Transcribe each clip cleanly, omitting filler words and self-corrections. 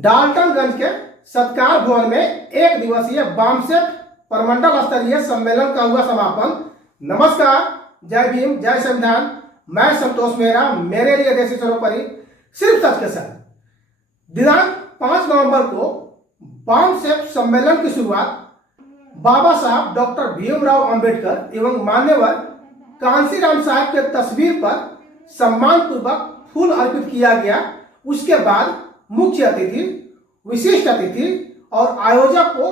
डाल्टनगंज के सत्कार भवन में एक दिवसीय बामसेफ प्रमंडल स्तरीय सम्मेलन का हुआ समापन। नमस्कार, जय भीम, जय संविधान। मैं संतोष मेहरा, मेरे लिए देश सर्वोपरि, सिर्फ सच के साथ। दिनांक 5 नवंबर को बामसेफ सम्मेलन की शुरुआत बाबा साहब डॉक्टर भीमराव अंबेडकर एवं मान्यवर कांसीराम साहब के तस्वीर पर सम्मान पूर्वक फूल अर्पित किया गया। उसके बाद मुख्य अतिथि, विशिष्ट अतिथि और आयोजक को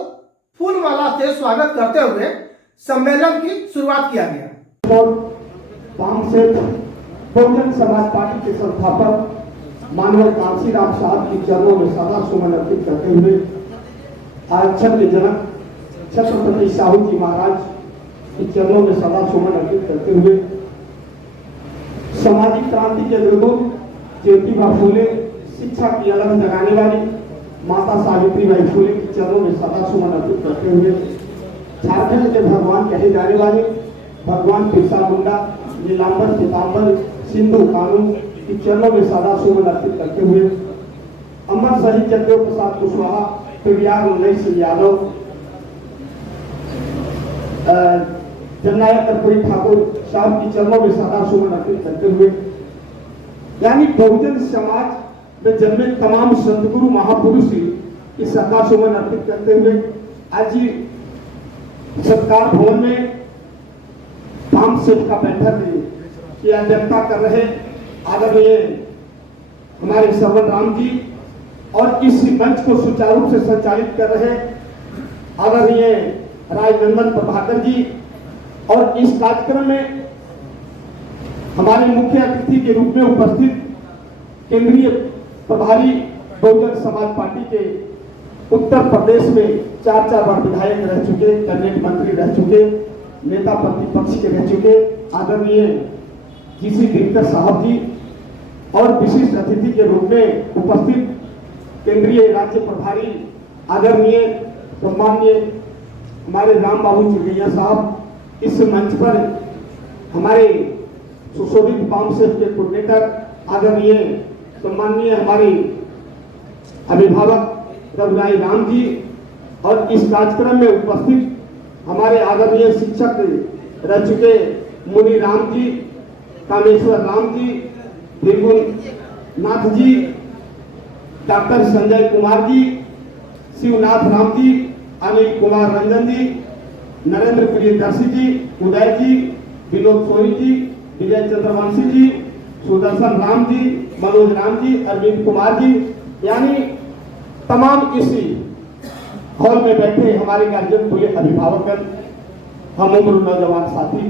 फूलमाला से स्वागत करते हुए सम्मेलन की शुरुआत किया गया। बामसेफ बहुजन समाज पार्टी के संस्थापक मानव कांसीराम साहब की चरणों में सदा सुमन अर्पित करते हुए आरक्षण के जनक छत्रपति साहू जी महाराज की चरणों में सदा सुमन अर्पित करते हुए सामाजिक क्रांति के विरुद्ध ज्योतिबा फूले, शिक्षा की अलग जगाने वाली माता सावित्रीबाई फूले की चरणों में सदा सुमन अर्पित करते हुए झारखंड के भगवान कहे जाने वाले भगवान बिरसा मुंडा, नीलांबर पीताम्बर, सिंधु कानून की चरणों में सदा सुमन अर्पित करते हुए अमर शहीद जगदेव प्रसाद कुशवाहा, पेरियार उन्नीस यादव, जननायक कर्पूरी ठाकुर साहब की चरणों में सदा सुमन अर्पित करते हुए यानी बहुजन समाज में जन्मे तमाम संत गुरु महापुरुष की सदा सुमन अर्पित करते हुए आज सत्कार भवन में बामसेफ का बैठक की अध्यक्षता कर रहे आदरणीय हमारे श्रवण राम जी और इस मंच को सुचारू रूप से संचालित कर रहे आदरणीय राजनंदन प्रभाकर जी और इस कार्यक्रम में हमारे मुख्य अतिथि के रूप में उपस्थित केंद्रीय प्रभारी बहुजन समाज पार्टी के उत्तर प्रदेश में 4 बार विधायक रह चुके, कैबिनेट मंत्री रह चुके, नेता प्रतिपक्ष के रह चुके आदरणीय जीसी दिनकर साहब जी और विशिष्ट अतिथि के रूप में उपस्थित केंद्रीय राज्य प्रभारी आदरणीय सम्माननीय हमारे राम बाबू चिड़िया साहब, इस मंच पर हमारे सुशोभित बामसेफ के कोऑर्डिनेटर आदरणीय सम्माननीय हमारे अभिभावक रघुराई राम जी और इस कार्यक्रम में उपस्थित हमारे आदरणीय शिक्षक रह चुके मुनि राम जी, कामेश्वर राम जी, त्रिगुण नाथ जी, डॉक्टर संजय कुमार जी, शिवनाथ राम जी, अनिल कुमार रंजन जी, नरेंद्र प्रियदर्शी जी, उदय जी, विनोद सोनी जी, विजय चंद्रवंशी जी, सुदर्शन राम जी, मनोज राम जी, अरविंद कुमार जी, यानी तमाम इसी हॉल में बैठे हमारे गार्जियन पूरे अभिभावक, हम उम्र नौजवान साथी,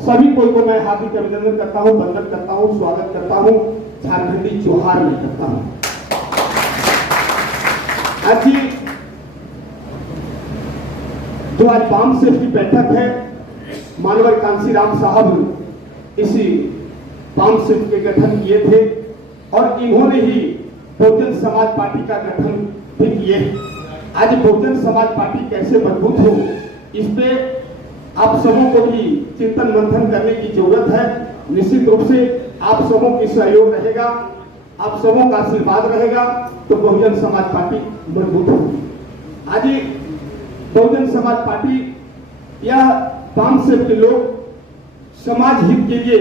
सभी को मैं हार्दिक अभिनंदन करता हूं, वंदन करता हूं, स्वागत करता हूं, झारखंडी जोहार में करता हूं। आज जो आज बामसेफ की बैठक है, मानवर कांसीराम साहब इसी बामसेफ के गठन किए थे और इन्होंने ही बहुजन समाज पार्टी का गठन भी किए। आज बहुजन समाज पार्टी कैसे मजबूत हो, इस पे आप सबों को भी चिंतन मंथन करने की जरूरत है। निश्चित रूप से आप सबों की सहयोग रहेगा, आप सबों का आशीर्वाद रहेगा तो बहुजन समाज पार्टी मजबूत होगी। आज बहुजन समाज पार्टी या बामसेफ के लोग समाज हित के लिए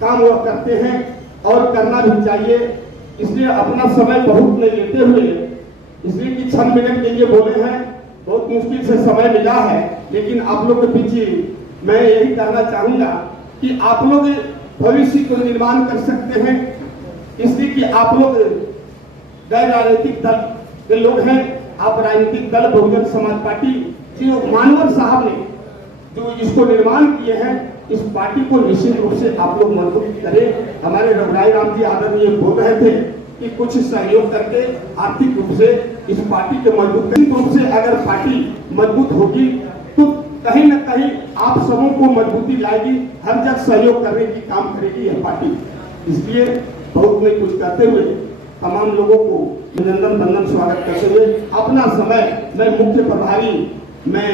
काम वह करते हैं और करना भी चाहिए। इसलिए अपना समय बहुत नहीं लेते हुए, इसलिए कि 6 मिनट के लिए बोले हैं, बहुत मुश्किल से समय मिला है, लेकिन आप लोग के पीछे मैं यही कहना चाहूंगा कि आप लोग भविष्य को निर्माण कर सकते हैं। इसलिए कि आप लोग गैर राजनीतिक दल के लोग हैं, आप राजनीतिक दल बहुजन समाज पार्टी जो मानवर साहब ने जो इसको निर्माण किए हैं, इस पार्टी को निश्चित रूप से आप लोग मजबूत करें। हमारे रघुराई राम जी आदरणीय बोल रहे थे कि कुछ सहयोग करके आर्थिक रूप से इस पार्टी के मजबूत रूप से अगर पार्टी मजबूत होगी तो कहीं न कहीं आप सबों को मजबूती लाएगी, हर जगह सहयोग करने की काम करेगी यह पार्टी। इसलिए बहुत नहीं कुछ कहते हुए तमाम लोगों को अभिनंदन वंदन स्वागत करते हुए अपना समय मैं मुख्य प्रभारी मैं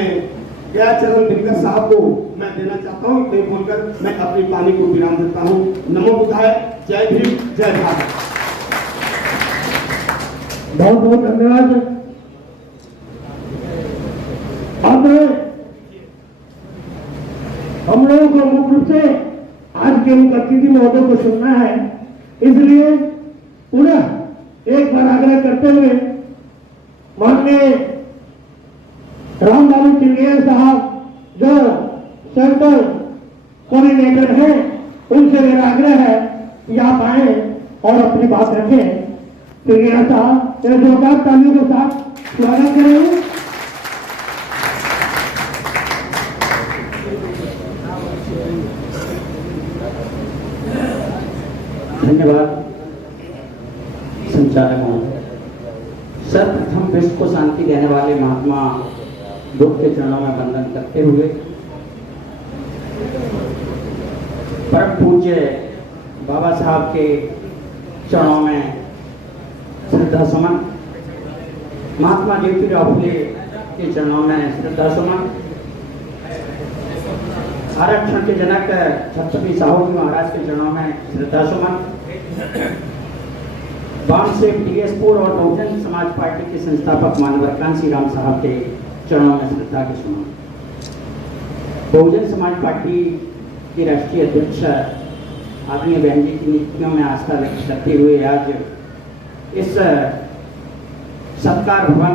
गया चरण दिनकर साहब को मैं देना चाहता हूँ। नहीं बोलकर मैं अपनी पानी को विराम देता हूँ। नमो बुद्धाय, जय भीम, जय भारत। बहुत बहुत धन्यवाद। अब हम लोगों को मुख्य रूप से आज के मुख्य अतिथि महोदय को सुनना है, इसलिए पुनः एक बार आग्रह करते हुए माननीय रामबाबू चिल्लिया साहब जो सेंट्रल कोऑर्डिनेटर हैं, उनसे मेरा आग्रह है कि आप आए और अपनी बात रखें। चिल्लिया साहब एक जोरदार तालियों के साथ स्वागत करेंगे। धन्यवाद संचालकों। सर्वप्रथम विश्व को शांति देने वाले महात्मा बुद्ध के चरणों में वंदन करते हुए परम पूज्य बाबा साहब के चरणों में श्रद्धा सुमन, महात्मा ज्योतिराव फुले के चरणों में श्रद्धा सुमन, आरक्षण के जनक छत्रपति साहू जी महाराज के चरणों में श्रद्धा सुमन, बामसेव डीएसपुर और बहुजन समाज पार्टी के संस्थापक मानवर कांसी राम साहब के चरणों में श्रद्धा के सुमन। बहुजन समाज पार्टी की राष्ट्रीय अध्यक्ष आदरणीय बहन जी की नीतियों में आस्था रखते हुए आज इस सत्कार भवन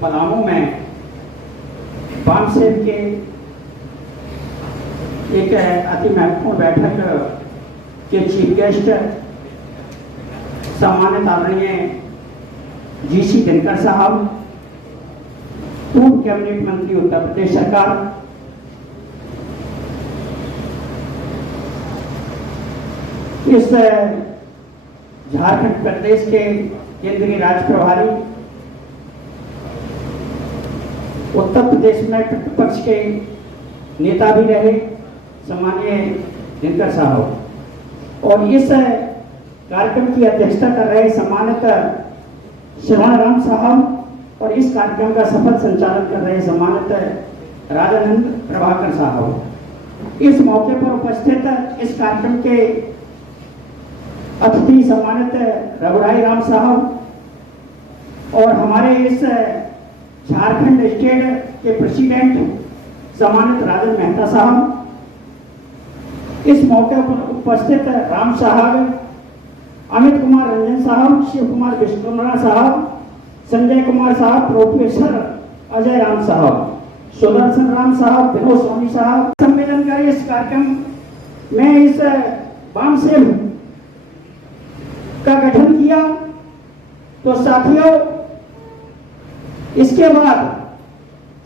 पलामू में बामसेव के एक अति महत्वपूर्ण बैठक के चीफ गेस्ट सम्मानित आदरणीय जीसी दिनकर साहब, पूर्व कैबिनेट मंत्री उत्तर प्रदेश सरकार, इस झारखंड प्रदेश के केंद्रीय राज्य प्रभारी, उत्तर प्रदेश में प्रतिपक्ष के नेता भी रहे सम्मानीय दिनकर साहब, और इस कार्यक्रम की अध्यक्षता कर रहे सम्मानित श्रवण राम साहब, और इस कार्यक्रम का सफल संचालन कर रहे सम्मानित राजानंद प्रभाकर साहब। इस मौके पर उपस्थित इस कार्यक्रम के अतिथि सम्मानित रघुराई राम साहब और हमारे इस झारखंड स्टेट के प्रेसिडेंट सम्मानित राजन मेहता साहब, इस मौके पर उपस्थित राम साहब, अमित कुमार रंजन साहब, शिव कुमार विश्वकर्मा साहब, संजय कुमार साहब, प्रोफेसर अजय राम साहब, सुदर्शन राम साहब, विनोद सोनी साहब, सम्मेलन का इस कार्यक्रम में इस बामसेव का गठन किया। तो साथियों, इसके बाद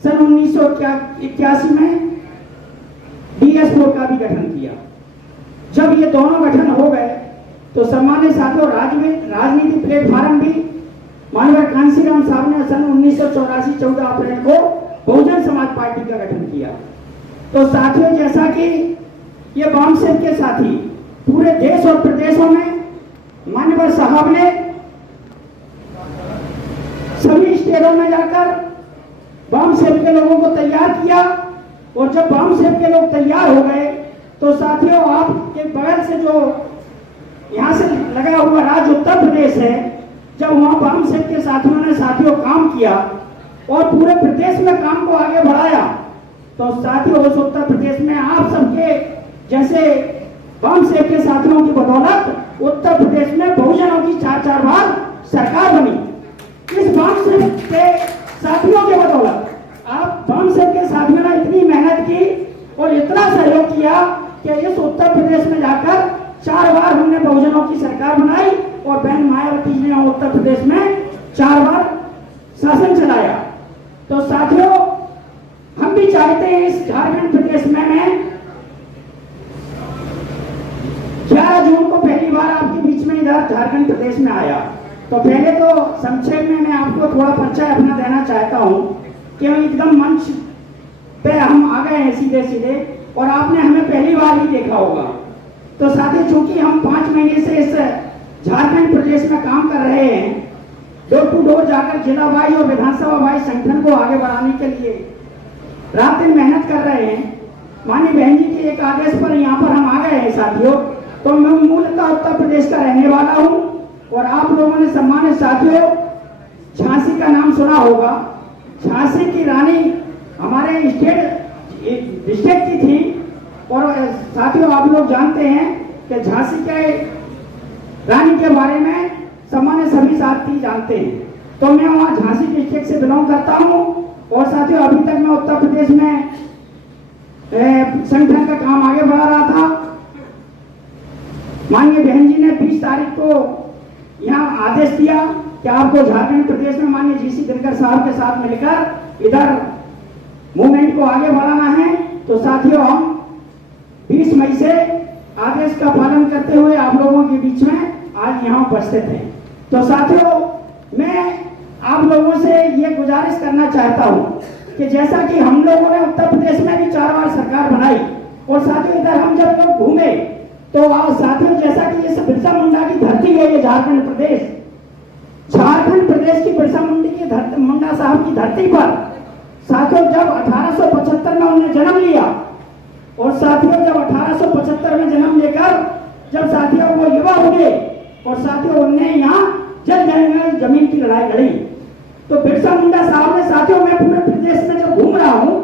सन 1981 में डीएसओ का भी गठन किया। जब ये दोनों गठन हो गए तो सम्मानित साथियों, राजनीति प्लेटफॉर्म भी माननीय कांसीराम साहब ने सन 1984 14 अप्रैल को बहुजन समाज पार्टी का गठन किया। तो साथियों, जैसा कि ये बामसेव के साथी पूरे देश और प्रदेशों में माननीय साहब ने सभी स्टेटों में जाकर बामसेव के लोगों को तैयार किया, और जब बामसेव के लोग तैयार हो गए तो साथियों, आपके बगल से जो यहाँ से लगा हुआ राज्य उत्तर प्रदेश है, जब वहाँ बामसेव के साथियों ने काम किया और पूरे प्रदेश में काम को आगे बढ़ाया, तो साथियों उस उत्तर प्रदेश में आप सबके जैसे बामसेव के साथियों की बदौलत उत्तर प्रदेश में बहुजनों की 4-4 बार सरकार बनी। इस बामसेव के साथियों के बदौलत, आप बामसेव के साथियों ने इतनी मेहनत की और इतना सहयोग किया कि इस उत्तर प्रदेश में जाकर 4 बार हमने बहुजनों की सरकार बनाई, और बहन मायावती जी ने उत्तर प्रदेश में 4 बार शासन चलाया। तो साथियों, हम भी चाहते हैं इस झारखंड प्रदेश में मैं 11 जून को पहली बार आपके बीच में इधर झारखंड प्रदेश में आया। तो पहले तो संक्षेप में मैं आपको थोड़ा परिचय अपना देना चाहता हूँ कि हम एकदम मंच पे हम आ गए हैं सीधे, और आपने हमें पहली बार ही देखा होगा। तो साथी, चूंकि हम 5 महीने से इस झारखंड प्रदेश में काम कर रहे हैं, डोर टू डोर जाकर जिला वाइज और विधानसभा वाइज संगठन को आगे बढ़ाने के लिए रात दिन मेहनत कर रहे हैं। माननीय बहन जी के एक आदेश पर यहाँ पर हम आ गए हैं साथियों। तो मैं मूलतः उत्तर प्रदेश का रहने वाला हूँ, और आप लोगों ने सम्मानित साथियों झांसी का नाम सुना होगा। झांसी की रानी हमारे स्टेट डिस्ट्रिक्ट की थी। और साथियों आप लोग जानते हैं कि झांसी के रानी के बारे में सामान्य सभी साथी जानते हैं। तो मैं वहाँ झांसी डिस्ट्रिक्ट से बिलोंग करता हूँ। और साथियों अभी तक मैं उत्तर प्रदेश में संगठन का काम आगे बढ़ा रहा था। माननीय बहन जी ने 20 तारीख को यहाँ आदेश दिया कि आपको झारखंड प्रदेश में माननीय जीसी दिनकर साहब के साथ मिलकर इधर मूवमेंट को आगे बढ़ाना है। तो साथियों हम 20 मई से आदेश का पालन करते हुए आप लोगों के बीच में आज यहाँ उपस्थित हैं। तो साथियों मैं आप लोगों से ये गुजारिश करना चाहता हूँ कि जैसा कि हम लोगों ने उत्तर प्रदेश में भी 4 बार सरकार बनाई और साथियों इधर हम जब लोग घूमे तो आज साथियों जैसा कि ये बिरसा मुंडा की धरती है, ये झारखंड प्रदेश की बिरसा मुंडा की धरती, मुंडा साहब की धरती पर साथियों जब 1875 में उन्होंने जन्म लिया और साथियों जब 1875 में जन्म लेकर जब साथियों वो युवा हुए और साथियों उन्होंने यहाँ जल जमीन की लड़ाई लड़ी। तो बिरसा मुंडा साहब ने साथियों मैं पूरे प्रदेश में जब घूम रहा हूँ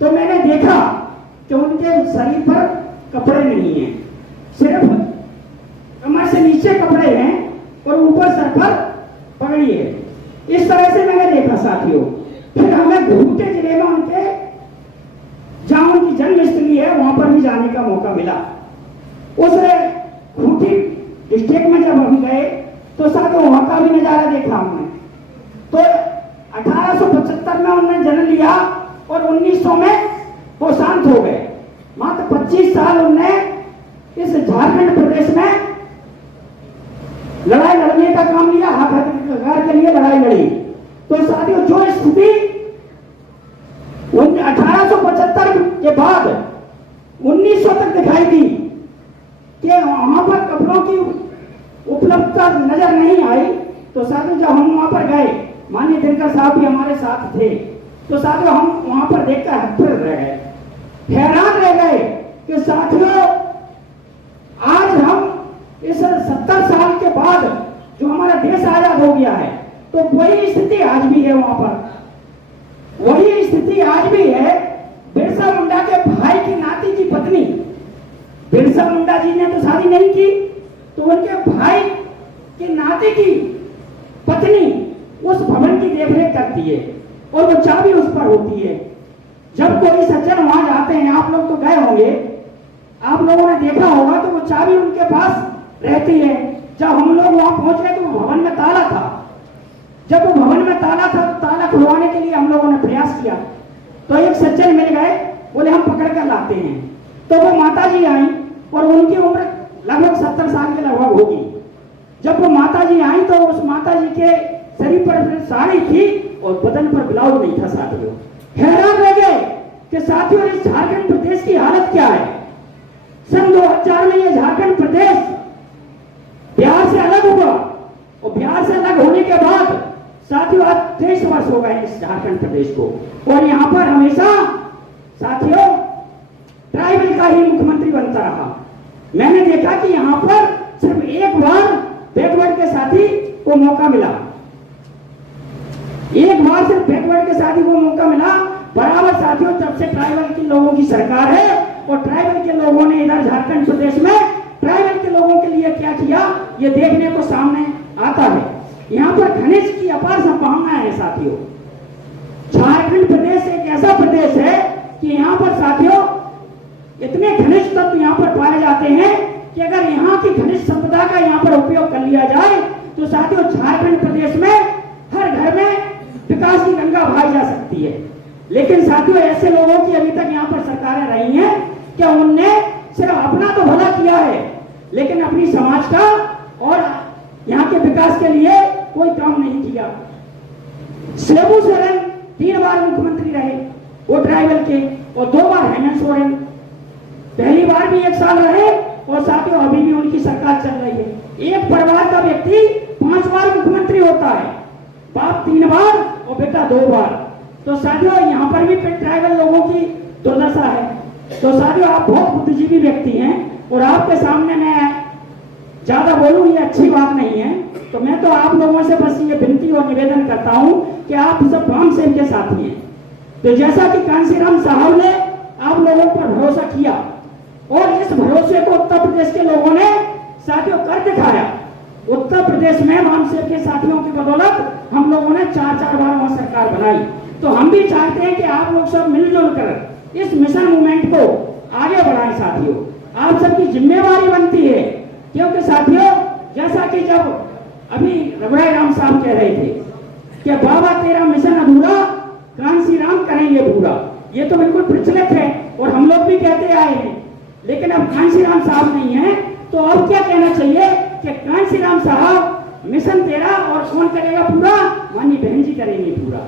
तो मैंने देखा कि उनके शरीर पर कपड़े नहीं है, सिर्फ कमर से नीचे कपड़े हैं और ऊपर सर पर पगड़ी है। इस तरह से मैंने देखा साथियों। फिर हमें घूमते जिले में उनके जहां उनकी जन्मस्थली है वहां पर भी जाने का मौका मिला। उस खूंटी डिस्ट्रिक्ट में जब हम गए तो साथियों वहां का भी नजारा देखा हमने। तो 1875 में उन्होंने जन्म लिया और 1900 में वो शांत हो गए। मात्र 25 साल उन्होंने इस झारखंड प्रदेश में लड़ाई लड़ने का काम लिया, हक अधिकार के लिए लड़ाई लड़ी। तो साथियों जो स्थिति 1875 के बाद 1900 तक दिखाई दी कि वहां पर कपड़ों की उपलब्धता नजर नहीं आई। तो साथियों जब हम वहां पर गए, माननीय दिनकर साहब भी हमारे साथ थे, तो साथियों हम वहां पर देखकर हैरान रह गए, हैरान रह गए कि साथियों आज हम इस 70 साल के बाद जो हमारा देश आजाद हो गया है तो वही स्थिति आज भी है वहां पर, वही स्थिति आज भी है। बिरसा मुंडा के भाई की नाती की पत्नी, बिरसा मुंडा जी ने तो शादी नहीं की तो उनके भाई की नाती की पत्नी उस भवन की देखरेख करती है और वो चाबी उस पर होती है। जब कोई सज्जन वहां जाते हैं, आप लोग तो गए होंगे, आप लोगों ने देखा होगा, तो वो चाबी उनके पास रहती है। जब हम लोग वहां पहुंच गए तो भवन में ताला था। जब वो भवन में ताला था तो ताला खुलवाने के लिए हम लोगों ने प्रयास किया तो एक सज्जन मिल गए, बोले हम पकड़ कर लाते हैं। तो वो माता जी आई और उनकी उम्र लगभग 70 साल के लगभग होगी। जब वो माता जी आई तो उस माता जी के शरीर पर साड़ी थी और बदन पर ब्लाउज नहीं था। साथियों हैरान रह गए कि साथियों इस झारखंड प्रदेश की हालत क्या है। सन 2004 में ये झारखंड प्रदेश बिहार से अलग हुआ और बिहार से अलग होने के बाद साथियों आज 23 वर्ष हो गए इस झारखंड प्रदेश को। और यहाँ पर हमेशा साथियों ट्राइबल का ही मुख्यमंत्री बनता रहा। मैंने देखा कि यहाँ पर सिर्फ एक बार बैकवर्ड के साथी को मौका मिला, एक बार सिर्फ बैकवर्ड के साथी को मौका मिला। बराबर साथियों जब से ट्राइबल के लोगों की सरकार है और ट्राइबल के लोगों ने इधर झारखंड प्रदेश में ट्राइबल के लोगों के लिए क्या किया ये देखने को सामने आता है। यहाँ पर खनिज की अपार संभावनाएं है साथियों। झारखंड प्रदेश एक ऐसा प्रदेश है कि यहाँ पर साथियों इतने खनिज तत्व यहाँ पर पाए जाते हैं कि अगर यहाँ की खनिज संपदा का यहाँ पर उपयोग कर लिया जाए तो साथियों झारखंड प्रदेश में हर घर में विकास की गंगा बहाई जा सकती है। लेकिन साथियों ऐसे लोगों की अभी तक यहाँ पर सरकारें रही हैं कि उनने सिर्फ अपना तो भला किया है लेकिन अपनी समाज का और यहाँ के विकास के लिए कोई काम नहीं किया। शिबू सोरेन 3 बार मुख्यमंत्री रहे वो ट्राइबल के और 2 बार हेमंत सोरेन, पहली बार भी 1 साल रहे और साथियों अभी भी उनकी सरकार चल रही है। एक परिवार का व्यक्ति 5 बार मुख्यमंत्री होता है, बाप 3 बार और बेटा 2 बार। तो साथियों यहाँ पर भी ट्राइबल लोगों की दुर्दशा है। तो साथियों आप बहुत बुद्धिजीवी व्यक्ति हैं और आपके सामने मैं ज्यादा बोलूं ये अच्छी बात नहीं है। तो मैं तो आप लोगों से बस ये विनती और निवेदन करता हूं कि आप सब बाम सेन के साथी हैं। तो जैसा कि कांसीराम साहब ने आप लोगों पर भरोसा किया और इस भरोसे को उत्तर प्रदेश के लोगों ने साथियों कर दिखाया। उत्तर प्रदेश में बाम सेन के साथियों की बदौलत हम लोगों ने 4-4 बार वहां सरकार बनाई। तो हम भी चाहते हैं कि आप लोग सब मिलजुल कर इस मिशन मूवमेंट को आगे बढ़ाएं। साथियों, आप सबकी जिम्मेवारी बनती है, क्योंकि साथियों जैसा कि जब अभी रघुराय राम साहब कह रहे थे कि बाबा तेरा मिशन अधूरा, कांसीराम करेंगे पूरा, ये तो बिल्कुल प्रचलित है और हम लोग भी कहते आए हैं। लेकिन अब कांसीराम साहब नहीं है तो अब क्या कहना चाहिए कि कांसीराम साहब मिशन तेरा और कौन करेगा पूरा? माननीय बहन जी करेंगे पूरा।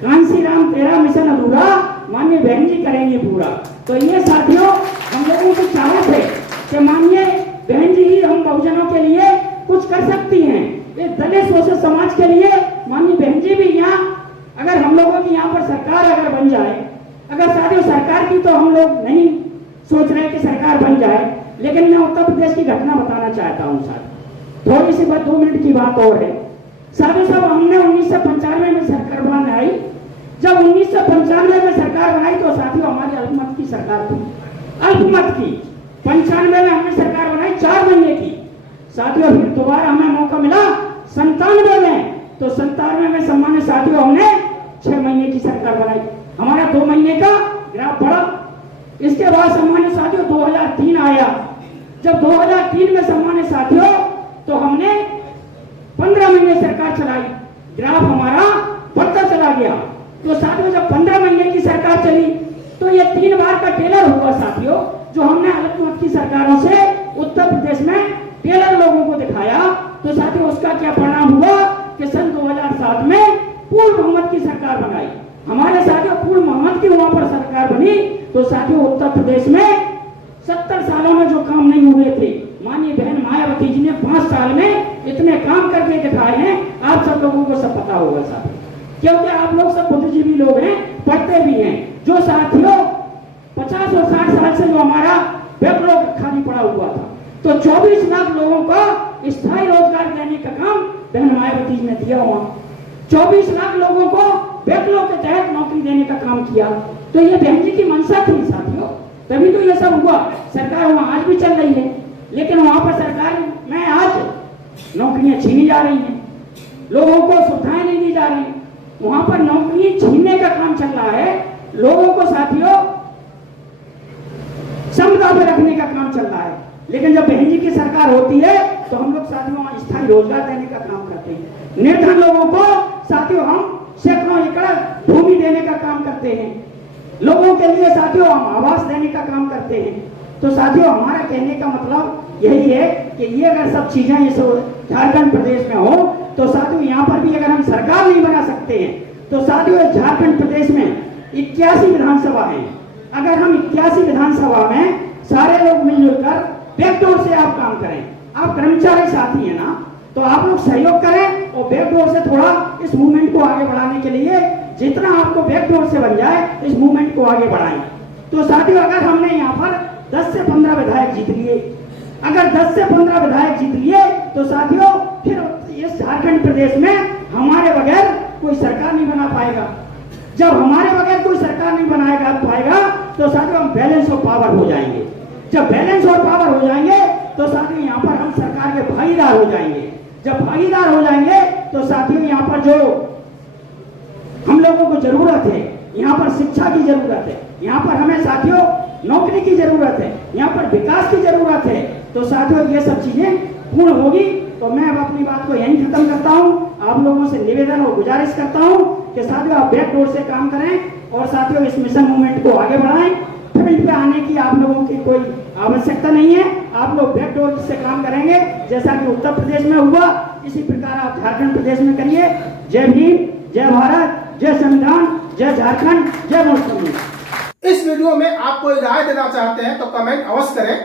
कांसीराम तेरा मिशन अधूरा, माननीय बहन जी करेंगे पूरा। तो ये साथियों हम लोगों को चाहत है कि माननीय बहन जी ही हम बहुजनों के लिए कुछ कर सकती हैं। ये दलित शोषित समाज के लिए माननीय बहन जी भी यहाँ, अगर हम लोगों की यहाँ पर सरकार अगर बन जाए, अगर साथियों सरकार की तो हम लोग नहीं सोच रहे कि सरकार बन जाए, लेकिन मैं उत्तर प्रदेश की घटना बताना चाहता हूँ साथियों। थोड़ी सी बात 2 मिनट की बात और है साथियों। सब हमने 1995 में सरकार बनाई। जब 1995 में सरकार बनाई तो साथियों हमारी अल्पमत की सरकार थी, अल्पमत की। 95 में हमने सरकार बनाई 4 महीने की। साथियों फिर दोबारा हमें मौका मिला 97 में, तो 97 में सम्मानित साथियों हमने 6 महीने की सरकार बनाई। हमारा 2 महीने का ग्राफ बढ़ा। इसके बाद सम्मानित साथियों 2003 आया। जब 2003 में सम्मानित साथियों तो हमने 15 महीने सरकार चलाई, ग्राफ हमारा बढ़ता चला गया। तो साथियों जब 15 महीने की सरकार चली तो ये 3 बार का टेलर हुआ साथियों, जो हमने अल्पमत की सरकारों से उत्तर प्रदेश में टेलर लोगों को दिखाया। तो साथियों उसका क्या परिणाम हुआ कि सन 2007 में पूर्ण बहुमत की सरकार बनाई। हमारे साथियों पूर्ण बहुमत की वहां पर सरकार बनी। तो साथियों उत्तर प्रदेश में 70 सालों में जो काम नहीं हुए थे, माननीय बहन मायावती जी ने 5 साल में इतने काम करके दिखाए हैं। आप सब लोगों को सब पता होगा साथियों, क्योंकि आप लोग सब बुद्धिजीवी लोग हैं, पढ़ते भी हैं। जो साथियों 50 और 60 साल से जो हमारा बैकलॉग खाली पड़ा हुआ था, तो 24 लाख लोगों को स्थायी रोजगार देने का काम बहन मायावती जी ने दिया। वहां 24 लाख लोगों को बैकलॉग के तहत नौकरी देने का काम किया। तो ये बहन जी की मंशा थी साथियों, तभी तो ये सब हुआ। सरकार वहां आज भी चल रही है, लेकिन वहां पर सरकार में आज नौकरियां छीनी जा रही हैं, लोगों को सुविधाएं नहीं दी जा रही। वहां पर नौकरी छीनने का काम चल रहा है, लोगों को साथियों समता पे रखने का काम चल रहा है। लेकिन जब बहन जी की सरकार होती है तो हम लोग साथियों वहां स्थायी रोजगार देने का काम करते हैं। निर्धन लोगों को साथियों हम सैकड़ों एकड़ भूमि देने का काम करते हैं। लोगों के लिए साथियों हम आवास देने का काम करते हैं। तो साथियों हमारा कहने का मतलब यही है कि ये अगर सब चीजें इस झारखंड प्रदेश में हो तो साथियों यहाँ पर भी अगर हम सरकार नहीं बना सकते हैं तो साथियों झारखंड प्रदेश में 81 विधानसभा है। अगर हम 81 विधानसभा में सारे लोग मिलजुल कर बैकडोर से आप काम करें, आप कर्मचारी साथी है ना, तो आप लोग सहयोग करें और बैकडोर से थोड़ा इस मूवमेंट को आगे बढ़ाने के लिए जितना आपको बैकडोर से बन जाए इस मूवमेंट को आगे बढ़ाएं। तो साथियों अगर हमने यहाँ पर 10 से 15 विधायक जीत लिए, अगर 10 से 15 विधायक जीत लिए तो साथियों फिर इस झारखंड प्रदेश में हमारे बगैर कोई सरकार नहीं बना पाएगा। जब हमारे बगैर कोई सरकार नहीं बनाएगा पाएगा तो साथियों हम बैलेंस ऑफ पावर हो जाएंगे। जब बैलेंस ऑफ पावर हो जाएंगे तो साथियों यहाँ पर हम सरकार के भागीदार हो जाएंगे। जब भागीदार हो जाएंगे तो साथियों यहाँ पर जो हम लोगों को जरूरत है, यहाँ पर शिक्षा की जरूरत है, यहाँ पर हमें साथियों नौकरी की जरूरत है, यहाँ पर विकास की जरूरत है। तो साथियों ये सब चीजें पूर्ण होगी। तो मैं अब अपनी बात को यहीं खत्म करता हूँ। आप लोगों से निवेदन और गुजारिश करता हूँ कि साथियों आप बैकडोर से काम करें और साथियों इस मिशन मूवमेंट को आगे बढ़ाएं। फील्ड पे आने की आप लोगों की कोई आवश्यकता नहीं है, आप लोग बैकडोर से काम करेंगे जैसा कि उत्तर प्रदेश में हुआ, इसी प्रकार आप झारखंड प्रदेश में करिए। जय भीम, जय भारत, जय संविधान, जय झारखंड, जय मौसमी। इस वीडियो में आप कोई राय देना चाहते हैं तो कमेंट अवश्य करें।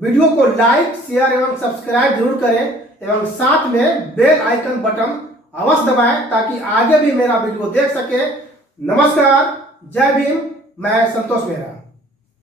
वीडियो को लाइक, शेयर एवं सब्सक्राइब जरूर करें एवं साथ में बेल आइकन बटन अवश्य दबाएं ताकि आगे भी मेरा वीडियो देख सके। नमस्कार, जय भीम, मैं संतोष मेहरा।